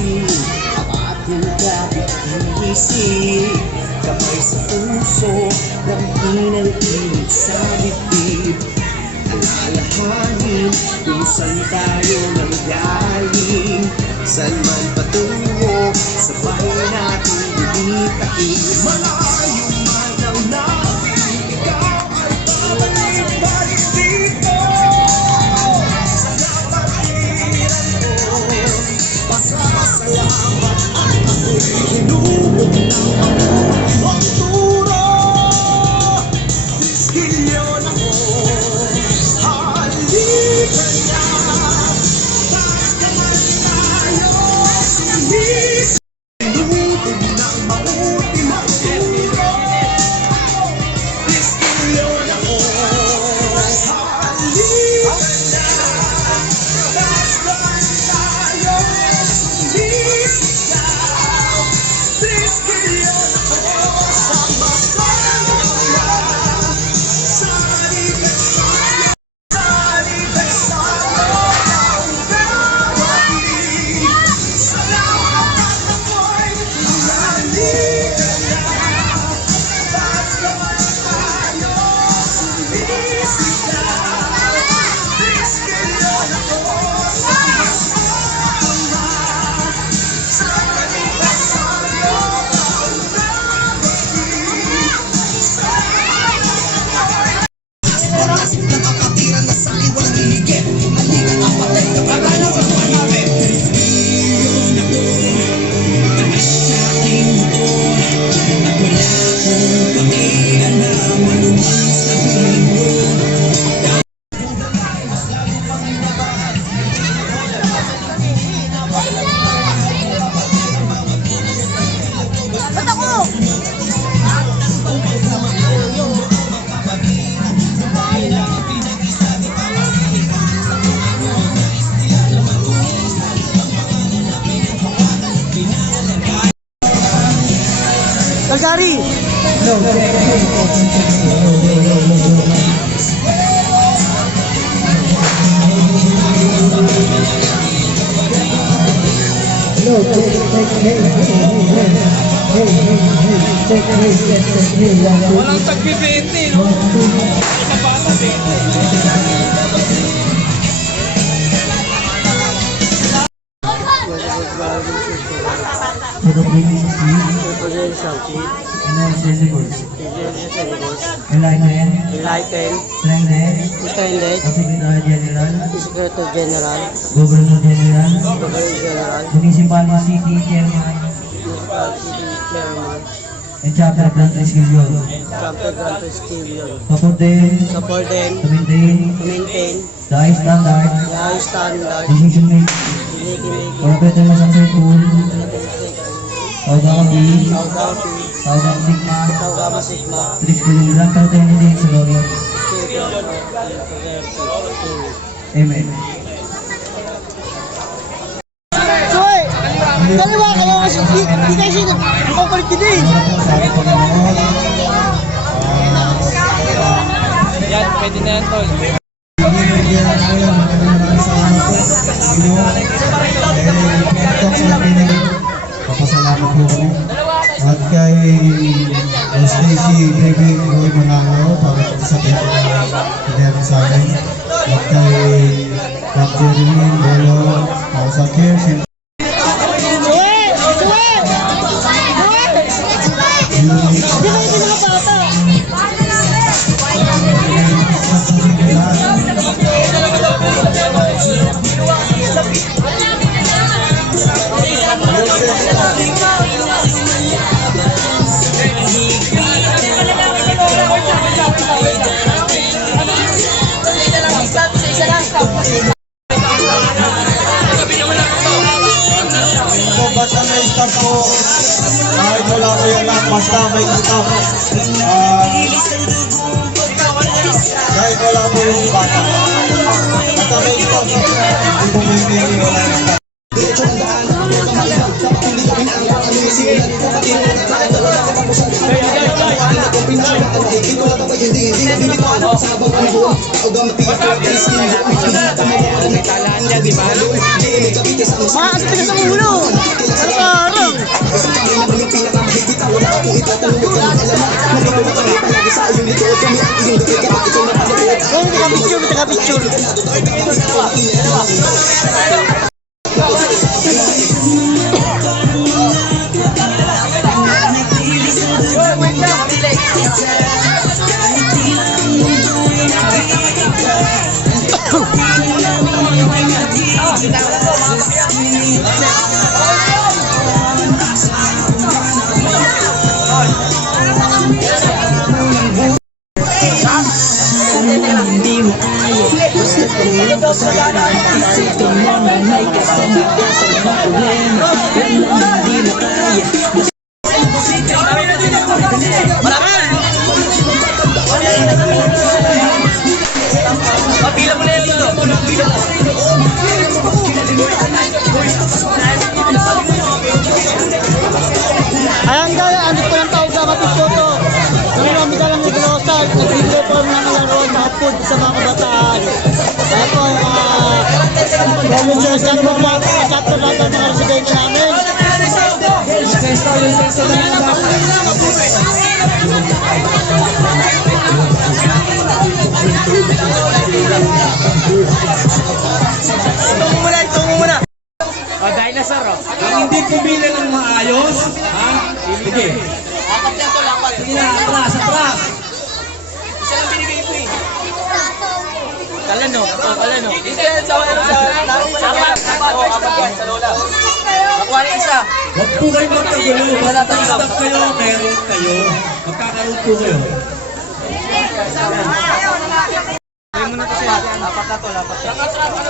natin ang ating kapit-isip. Kamay sa puso, ramhin ang init sa dibdib. Alalahanin kung saan tayo nanggaling, saan man patungo, sabay natin lumikain. Malayo man ang natin, ikaw ay babalik dito. Sa kapatiran ko, pasasalamat at ako'y hinubog ng ang turo. Iskilyon ako, halika na, taas naman tayo, sinis. Hinubog ng mabuti magturo. Iskilyon ako, halika na, taas naman tayo, sinis. Iskilyon ako, sama tayo na, sa anibersaryo, sa anibersaryo ng gawin. Salamat ako'y halika na, taas naman tayo, sumisigaw. Iskilyon ako, sama tayo na, sa anibersaryo ng gawin. Nakakatira na sa akin, walang hihigit. Halika na patay, kapagano ang panapit. Iyon ako, taas sa aking motor, at wala akong pakialam anumang sabihin mo. Ba't ako? Kalgari! Walang tagpi-20, no? Sa bata, 20. Enlightened, Secretary General, Governor General, Governor General, Municipal City Chairman, Municipal City Chairman, and Chapter Grant Esquilion. Chapter Grant Esquilion. Support Them to maintain to maintain the high standard the high standard decision making decision-making for a better and successful Saudi, Southern Sigma, Gamma Sigma, Esquilion Grant Fraternity and Sorority. Amen. Soy! Kaliwa ka mo kasi di kasi nagpapalit ka din. Yan, pwede na yan, tol. Papasalamat po kami. At kay Boss Daisy David Roy Manalo para sa pinag sa amin. At kay Cap Jeremy Bolo sa Cheers. Soy! Soy! Di ba yung mga bata? Basta may stop po, kahit wala ko yung lang, basta may stop. Kahit wala po yung bata. Basta may stop, hindi po may pili wala yung stop. Talaan niya, di ba? Maas ka sa ulo. Parang. Oh, taka picture. Ayan guys, andito po yung tao sa Matisoto. Kami dalang neglosa, nagbibigay po kami ng laro sa food sa mga kabataan. Ayan po yung mga chapter lahat ng mga residente namin. Ito muna. Oh, dinosaur, oh. Ang hindi pumili ng maayos, ha? Sige. Sige na, atras. Isa lang binigay ko eh. Kalan, no? Oh, kalan, no? Isa yan sa lola. Nakuha na isa. Huwag po kayo magkagulo. Stop kayo, meron kayo. Magkakaroon po kayo. Gawin mo na to siya. Lapat na to, lapat. Ano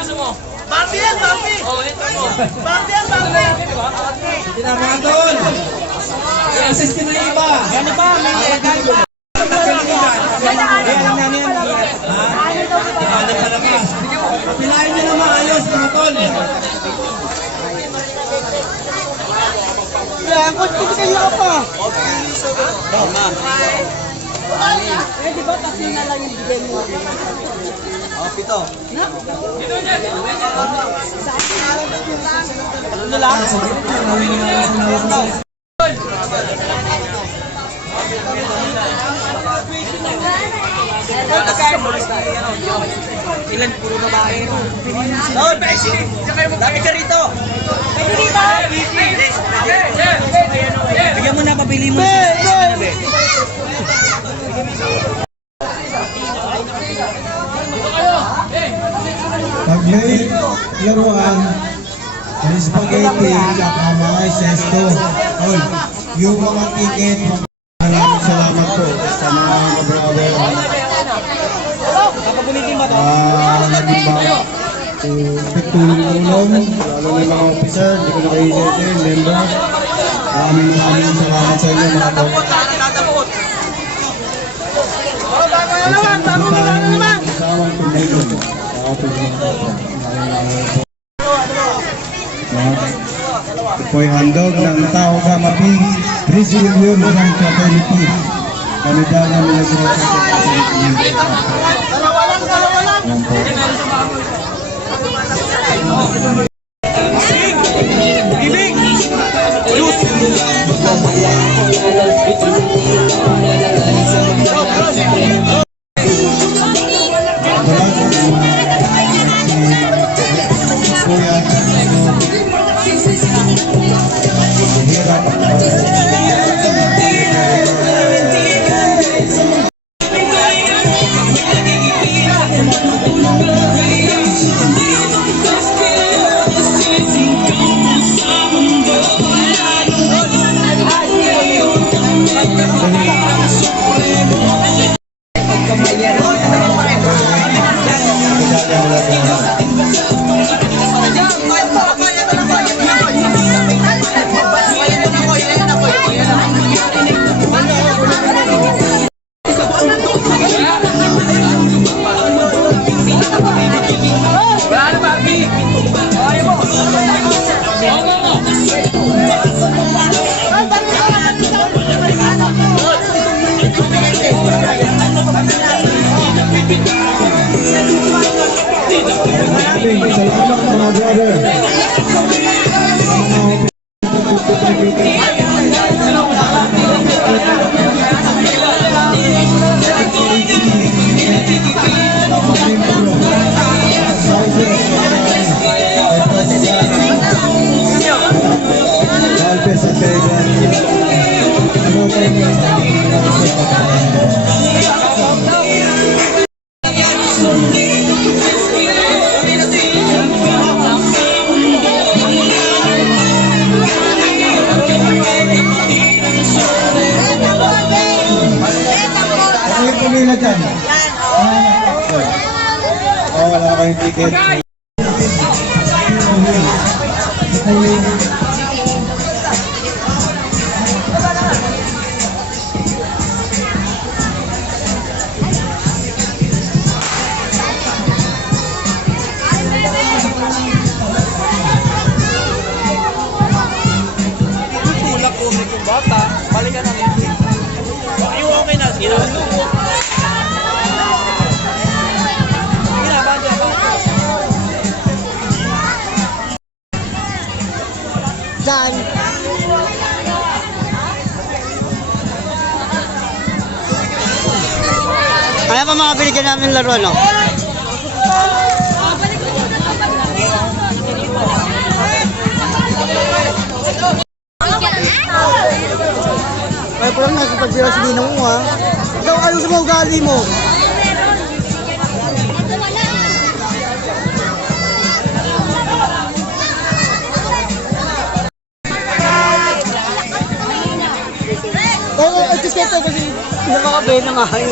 gusto mo? Bambi yan, Bambi! Oo, ito mo. Bambi yan, Bambi! Sige na, mga tol! I-assist na yung iba! Ano ba? May nagagawa! Ayan namin yan. Ano palakas? Pilayin nyo na maayos, mga tol! Yan, kunti kayo pa. Eh, di ba kasi na lang yung bigay mo? Oh, pito. Ano lang? Ilan puro babae? Oh, Beshi! Dami ka rito! Pwede dito? Bigyan mo na, pabili mo. Pag may laruan, may spaghetti, saka mga sesto. All, yung mga ticket, maraming salamat po sa mga brother. Papagulitin ba to? Tulong, lalo na yung mga officer, hindi ko na kayo isipin, member. Maraming salamat sa inyo mga po. Isawang tumulong sa ating mga ito po yung handog ng tao sa Mapi, 3 million ng fraternity. Kami dahil namin nagsimula sa fraternity. Yan po. Bibig! Ay, brother. Alpes at Ano yung pumila dyan? Oh, wala kayong ticket. Tulak ko nito bata, balikan namin. Yung okay na, ginawa. Saan? Ano pa mga binigyan namin laro, no? Ay, parang nakapagpira si Ninong mo, ha? Ikaw, ayos mo ugali mo. Oo, ito kasi hindi makabay na mahal.